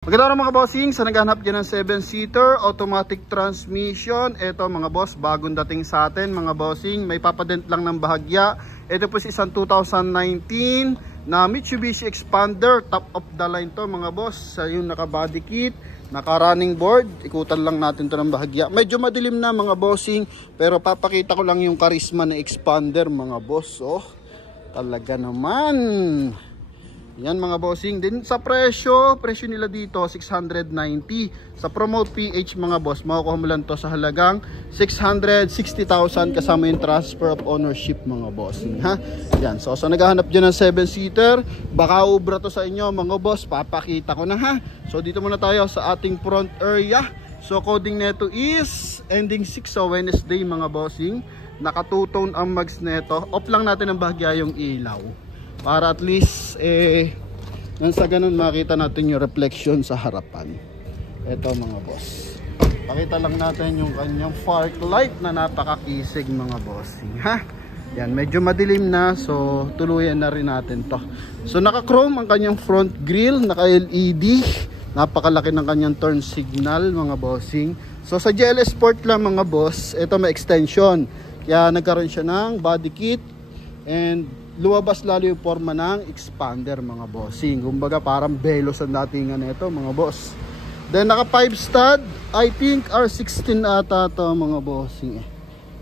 Magandang araw mga bossing, sa naghahanap dyan ng 7-seater automatic transmission. Ito mga boss, bagong dating sa atin mga bossing. May papadent lang ng bahagya. Ito po isang 2019 na Mitsubishi Expander. Top of the line to mga boss. Sa yung naka body kit, naka running board. Ikutan lang natin to ng bahagya. Medyo madilim na mga bossing, pero papakita ko lang yung karisma ng Expander mga boss. Oh, talaga naman. Yan mga bossing. Din sa presyo nila dito 690. Sa Promote PH mga boss, makukuha mo lang to sa halagang 660,000 kasama yung transfer of ownership mga bossing ha. Yan. So naghahanap dyan ng 7-seater, baka ubra to sa inyo mga boss, papakita ko na ha. So dito muna tayo sa ating front area. So coding neto is ending 6 sa Wednesday mga bossing. Naka 2-tone ang mags neto. Off lang natin ang bahagya yung ilaw, para at least nang sa ganun makita natin yung reflection sa harapan. Ito mga boss, pakita lang natin yung kanyang park light na napakakisig mga bossing ha. Yan, medyo madilim na, so tuluyan na rin natin to. So naka chrome ang kanyang front grille, naka LED, napakalaki ng kanyang turn signal mga bossing. So sa GLS Sport lang mga boss, ito may extension, kaya nagkaroon siya ng body kit and luwabas lalo yung forma ng Expander mga bossing. Kumbaga parang Velos ang datingan nito mga boss. Then naka 5 stud, I think R16 ata to mga bossing.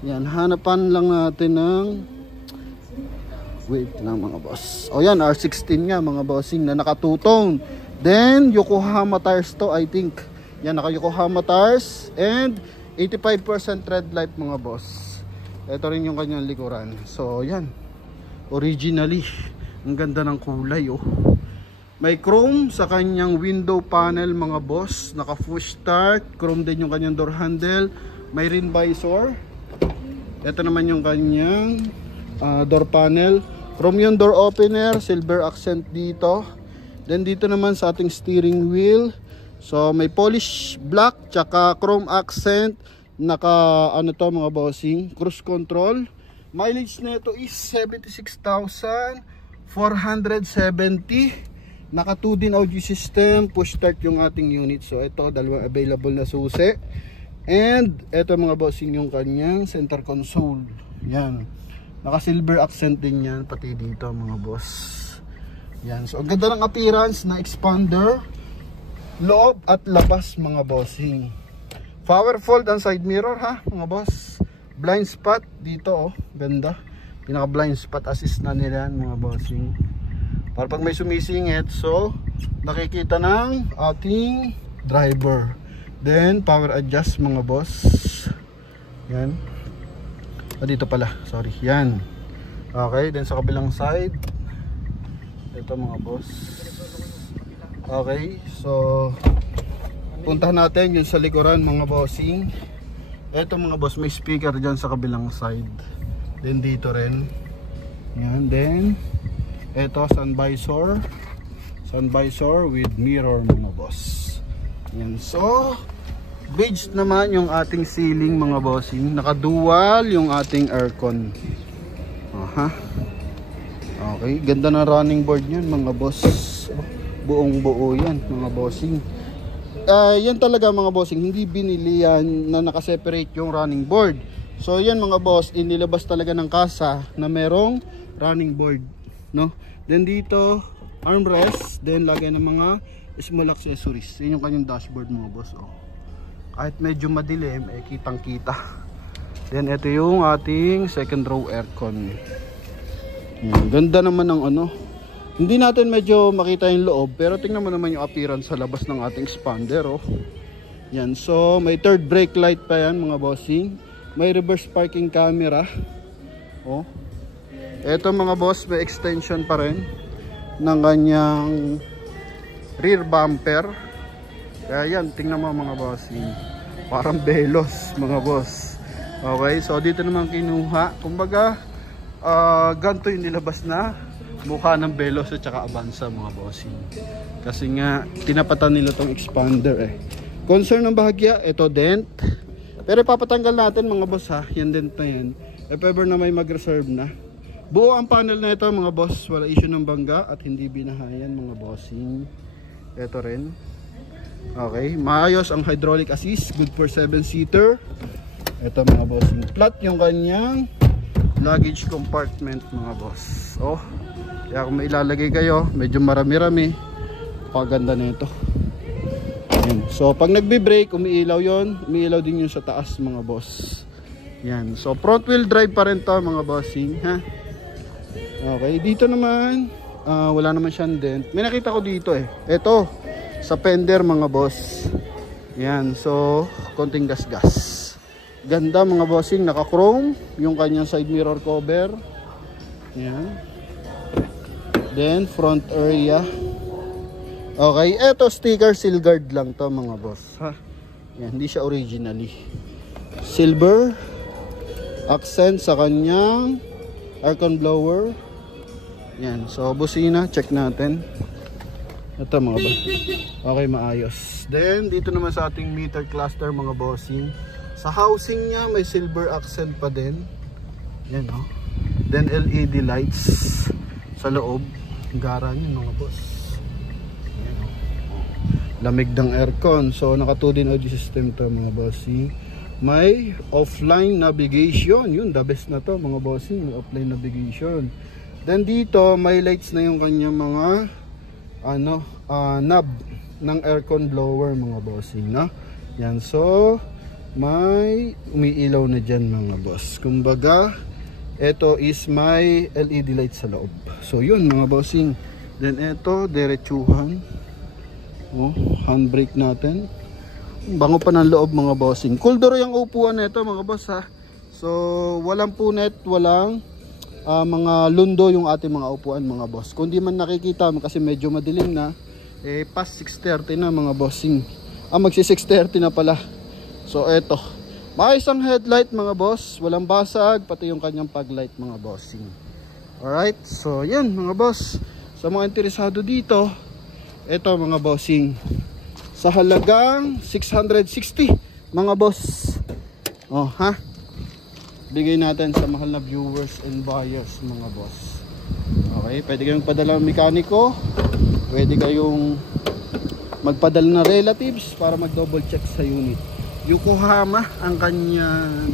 Yan, hanapan lang natin ng wait lang mga boss. O yan, R16 nga mga bossing na naka 2-tone. Then Yokohama tires to, I think. Yan, naka Yokohama tires and 85% tread life mga boss. Ito rin yung kanyang likuran. So yan, originally ang ganda ng kulay oh. May chrome sa kanyang window panel mga boss, naka push start, chrome din yung kanyang door handle, may rin visor. Ito naman yung kanyang door panel, chrome yung door opener, silver accent dito. Then dito naman sa ating steering wheel, so may polish black tsaka chrome accent, naka ano to mga bossing, cruise control. Mileage nito is 76,470. Naka 2 din audio system, push start yung ating unit. So ito, dalawang available na susi. And ito mga bossing yung kanyang center console. Yan. Naka silver accent din yan, pati dito mga boss. Yan. So ang ganda ng appearance na Expander, loob at labas mga bossing. Power fold ang side mirror ha mga boss. Blind spot dito oh, ganda. Pinaka blind spot assist na nila mga bossing. Para pag may sumisingit, so nakikita ng ating driver. Then power adjust mga boss. Yan. Dito pala, sorry. Yan. Okay, then sa kabilang side, ito mga boss. Okay, so puntahan natin yung sa likuran mga bossing. Ito mga boss, may speaker dyan sa kabilang side. Then dito rin. Yan, then ito sun visor. Sun visor with mirror mga boss. Yan, so beige naman yung ating ceiling mga bossing. Naka dual yung ating aircon. Aha. Okay, ganda na running board yan mga boss. Buong buo yan mga bossing. Yan talaga mga bossing, hindi binili yan na nakaseparate yung running board. So yan mga boss, inilabas talaga ng kasa na merong running board, no? Then dito armrest, then lagay ng mga small accessories. Yan yung kanyang dashboard mga boss oh. Kahit medyo madilim, kitang kita. Then ito yung ating second row aircon. Ganda naman ng ano. Hindi natin medyo makita yung loob, pero tingnan mo naman yung appearance sa labas ng ating Expander oh. Yan, so may third brake light pa yan mga bossing. May reverse parking camera oh. Eto mga boss, may extension pa rin ng kanyang rear bumper. Kaya yan, tingnan mo mga bossing, parang Velos mga boss. Okay, so dito naman kinuha, kumbaga ganito yung nilabas na mukha ng Velos at saka Avanza mga bossing. Kasi nga tinapatan nila tong Expander eh. Concern ng bahagya, ito dent. Pero papatanggal natin mga boss ha, yung dent na yan. If ever na may mag-reserve na. Buo ang panel na ito mga boss, wala issue ng bangga at hindi binahayan mga bossing. Ito rin. Okay, maayos ang hydraulic assist, good for 7-seater. Ito mga bossing, flat yung kanyang luggage compartment mga boss. Oh, kaya kung may ilalagay kayo, medyo marami-rami, paganda nito. Yan. So pag nagbe-brake, umiilaw yon, umiilaw din yun sa taas mga boss. Yan. So front wheel drive pa rin to mga bossing, ha. Okay, dito naman wala naman siyang dent. May nakita ko dito ito sa fender mga boss. Yan. So konting gas-gas. Ganda mga bossing, naka-chrome yung kanyang side mirror cover. Yan. Then front area. Okay, eto sticker seal guard lang to mga boss, ha. Yan, hindi siya originally. Silver accent sa kanyang aircon blower. Yan, so busina, check natin. Ito mga boss. Okay, maayos. Then dito naman sa ating meter cluster mga bossing. Sa housing niya may silver accent pa din. Yan oh. Then LED lights sa loob. Gara niya mga boss. Yan oh. Lamig ng aircon. So naka 2 din audio system to mga bossing. May offline navigation. Yun, the best na to mga bossing. May offline navigation. Then dito may lights na yung kanya mga knob ng aircon blower mga bossing, no? Yan, so may umiilaw na dyan mga boss. Kumbaga ito is may LED light sa loob. So yun mga bossing. Then ito diretsuhan. Oh, handbrake natin. Bango pa ng loob mga bossing. Cool door yung upuan nito mga boss, ha. So walang punet, walang mga lundo yung ating mga upuan mga boss. Kung di man nakikita kasi medyo madilim na, past 6:30 na mga bossing. Magsi 6:30 na pala. So eto, maayos ang headlight mga boss, walang basag, pati yung kanyang paglight mga bossing. Alright, so yan mga boss. Sa mga interesado dito, eto mga bossing, sa halagang 660 mga boss. Oh ha, bigay natin sa mahal na viewers and buyers mga boss. Okay, pwede kayong padala ng mekaniko, pwede kayong magpadala ng relatives para mag double check sa unit. Yokohama ang kanyang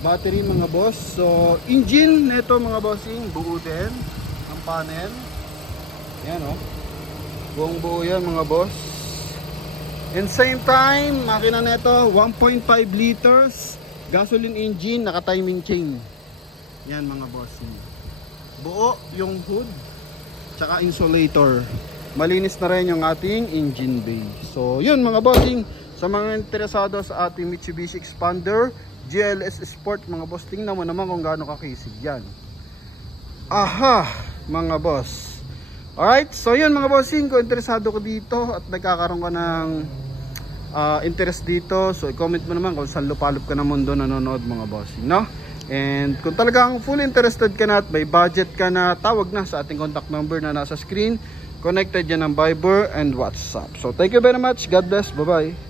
battery mga boss. So engine neto mga bossing, buo din ang panel. Yan oh, buong buo yan mga boss. And same time, makina neto 1.5 liters gasoline engine, naka timing chain. Yan mga bossing. Buo yung hood tsaka insulator. Malinis na rin yung ating engine bay. So yun mga bossing, sa mga interesado sa ating Mitsubishi Expander GLS Sport mga boss, tingnan mo naman kung gaano kakisig yan. Aha mga boss. Alright, so yun mga bossing, kung interesado ko dito at nagkakaroon ka ng interest dito, so i-comment mo naman kung saan lupalop ka na mundo nanonood mga bossing, no? And kung talagang full interested ka na at may budget ka na, tawag na sa ating contact number na nasa screen. Connected yan ng Viber and WhatsApp. So thank you very much, God bless, bye bye.